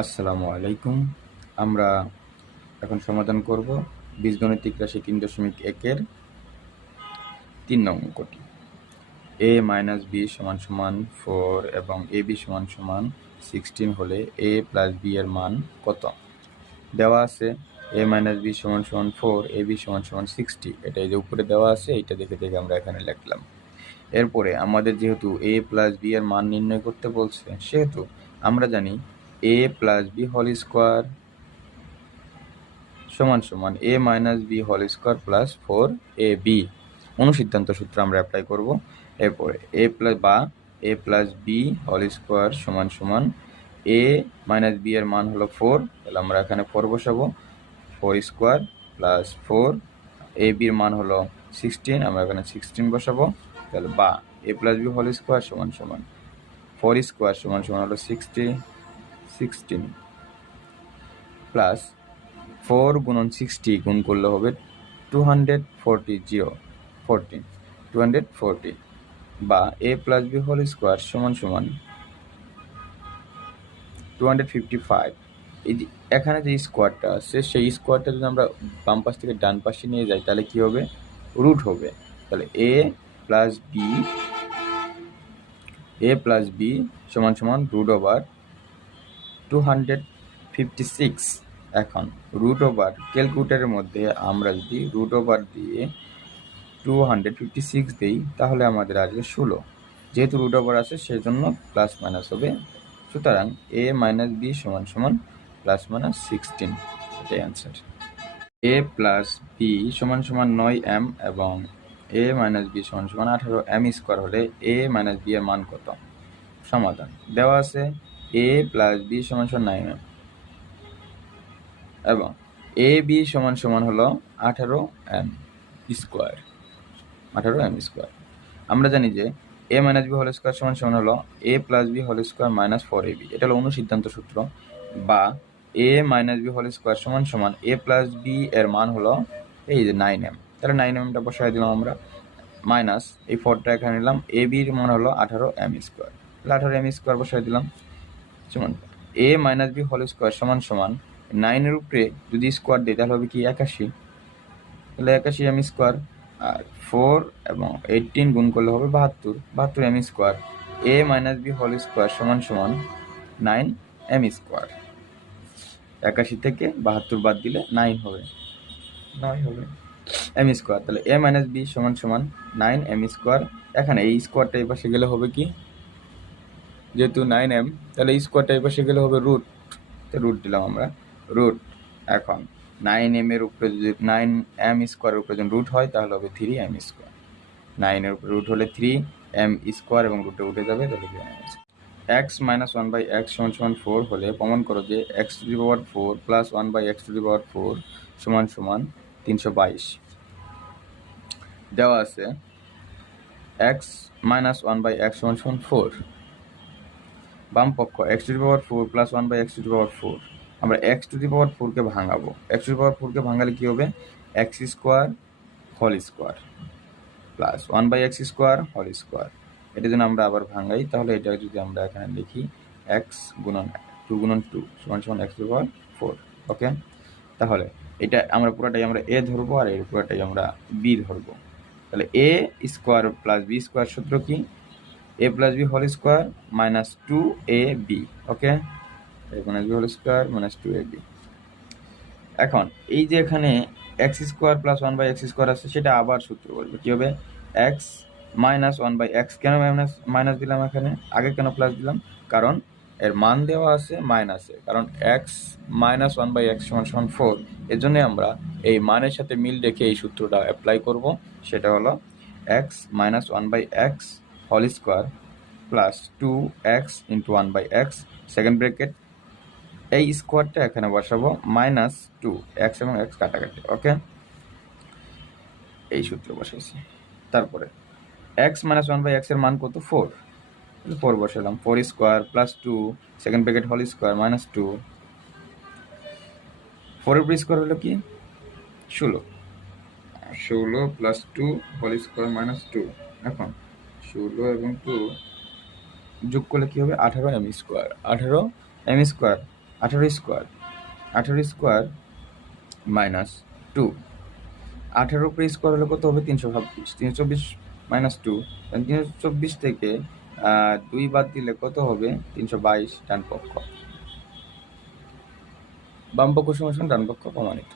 আসসালামু আলাইকুম। আমরা এখন সমাধান করব বীজগণিতিক রাশি তিন দশমিক একের তিন নং অঙ্কটি। এ মাইনাস বি সমান সমান ফোর এবং এ বি সমান সমান সিক্সটিন হলে এ প্লাস বি এর মান কত? দেওয়া আছে এ মাইনাস বি সমান সমান ফোর, এ বি সমান সমান সিক্সটি। এটা এই যে উপরে দেওয়া আছে এটা দেখে দেখে আমরা এখানে লিখলাম। এরপরে আমাদের যেহেতু এ প্লাস বি এর মান নির্ণয় করতে বলছে, সেহেতু আমরা জানি A plus B whole square সমান সমান A minus B whole square plus four A B অনুসিদ্ধান্ত সূত্র আমরা অ্যাপ্লাই করব। এরপরে এ প্লাস বা A plus B whole square সমান সমান এ মাইনাস বি এর মান হলো ফোর তাহলে আমরা এখানে ফোর বসাবো। Four square plus four A বির মান হলো সিক্সটিন আমরা এখানে সিক্সটিন বসাবো। তাহলে বা A plus B whole square সমান সমান। ফোর স্কোয়ার সমান সমান হলো সিক্সটি সিক্সটিন প্লাস ফোর গুণন সিক্সটি গুণ করলে হবে two hundred forty zero fourteen two hundred forty বা A plus B whole square সমান সমান টু হান্ড্রেড ফিফটি ফাইভ এই যে এখানে যে স্কোয়ারটা আছে, সেই স্কোয়ারটা যদি আমরা বাম পাশ থেকে ডান পাশে নিয়ে যাই, তাহলে কি হবে? রুট হবে। তাহলে A plus B A plus B সমান সমান root over two hundred fifty six এখন রুট ওভার ক্যালকুলেটারের মধ্যে আমরা যদি রুট ওভার দিয়ে টু হান্ড্রেড ফিফটি সিক্স দিই, তাহলে আমাদের আসবে ষোলো। যেহেতু রুট ওভার আছে, সেজন্য প্লাস মাইনাস হবে। সুতরাং এ মাইনাস বি সমান সমান প্লাস মাইনাস সিক্সটিন এটাই অ্যান্সার এ প্লাস বি সমান সমান নয় এম এবং এ মাইনাস বি সমান সমান আঠারো এম স্কোয়ার হলে এ মাইনাস বি এর মান কত? সমাধান। দেওয়া আছে এ প্লাস বি সমান সমান নাইন এম এবং এ বি সমান সমান হলো আঠারো এম স্কোয়ার আঠারো এম স্কোয়ার আমরা জানি যে A minus B whole square সমান সমান হলো A plus B whole square minus four A B এটা হলো অনুসিদ্ধান্ত সূত্র। বা A minus B whole square সমান সমান এ প্লাস বি এর মান হলো এই যে নাইন এম তাহলে নাইন এমটা বসাই দিলাম আমরা। মাইনাস এই ফোরটা এখানে নিলাম। এ বির মান হলো আঠারো এম স্কোয়ার তাহলে আঠারো এম স্কোয়ার বসাই দিলাম। সমান। A minus B whole square সমান সমান নাইনের উপরে যদি স্কোয়ার দিই তাহলে হবে কি একাশি? তাহলে একাশি এম স্কোয়ার আর ফোর এবং এইটিন গুণ করলে হবে বাহাত্তর। বাহাত্তর M square A minus B whole square সমান সমান নাইন এম স্কোয়ার একাশি থেকে বাহাত্তর বাদ দিলে নাইন হবে। নয় হবে। এম স্কোয়ার তাহলে এ মাইনাস বি সমান সমান নাইন এম স্কোয়ার এখানে এই স্কোয়ারটা এই পাশে গেলে হবে কি? যেহেতু নাইন এম তাহলে স্কোয়ারটা পাশে গেলে হবে রুট তো রুট দিলাম আমরা রুট এখন নাইন এম এর উপরে যদি নাইন এম স্কোয়ারের উপরে যদি রুট হয়, তাহলে হবে থ্রি এম স্কোয়ার নাইনের উপরে রুট হলে থ্রি এম স্কোয়ার এবং রুটে উঠে যাবে, তাহলে X minus one by X সমান সমান ফোর হলে প্রমাণ করো যে X to the power four plus one by X to the power four সমান সমান তিনশো বাইশ। দেওয়া আছে X minus one by X সমান সমান ফোর বাম পক্ষ X to the power four plus one by X to the power four আমরা এক্স টু দি পাওয়ার ফোরকে ভাঙাবো। এক্স টু দি পাওয়ার ফোরকে ভাঙালে কী হবে? X square whole square plus one by X square whole square এটা যদি আমরা আবার ভাঙাই, তাহলে এটা যদি আমরা এখানে লিখি এক্স গুণন টু গুণন টু সমান সমান X to power four okay তাহলে এটা আমরা পুরোটাই আমরা এ ধরবো আর এর পুরোটাই আমরা বি ধরবো। তাহলে A square plus B square সূত্র কি? A plus B whole square minus two A B okay A minus B whole square minus two A B এখন, এই যে এখানে X square plus one by X square আছে, সেটা আবার সূত্র বলব, কী হবে? X minus one by X কেন মাইনাস মাইনাস দিলাম এখানে? আগে কেন প্লাস দিলাম? কারণ এর মান দেওয়া আছে মাইনাসে কারণ X minus one by X সমান সমান ফোর এর জন্য আমরা এই মানের সাথে মিল রেখে এই সূত্রটা অ্যাপ্লাই করব। সেটা হলো X minus one by X whole square plus two X into one by X second bracket এই স্কোয়ারটা এখানে বসাবো মাইনাস টু এক্স এবং এক্স কাটাকাটি ওকে এই সূত্র বসাইছি। তারপরে এক্স মাইনাস ওয়ান বাই এক্সের মান কত? ফোর ফোর বসালাম। Four square plus two second bracket whole square minus two ফোরের উপর স্কোয়ার হলো কি? ষোলো। ষোলো plus two whole square minus two এখন ষোলো এবং টু যোগ করলে কী হবে? আঠারো এম স্কোয়ার আঠারো এম স্কোয়ার আঠারো স্কোয়ার আঠারো স্কোয়ার মাইনাস টু আঠারো উপরে স্কোয়ার হলে কত হবে? তিনশো ছাব্বিশ। তিনশো চব্বিশ মাইনাস টু তিনশো চব্বিশ থেকে দুই বাদ দিলে কত হবে? তিনশো বাইশ ডান পক্ষ বাম পক্ষ সমান সমান ডান পক্ষ প্রমাণিত।